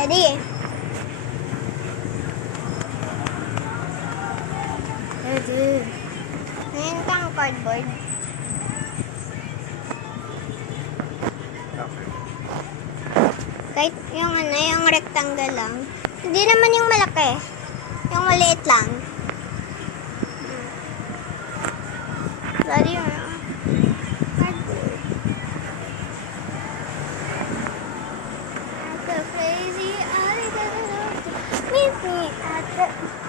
Ready? Ready. Ngayon kang cardboard. Okay. Kahit yung yung rectangle lang. Hindi naman yung malaki. Yung maliit lang. Ready? Cardboard. I'm so crazy. I gotta meet me at the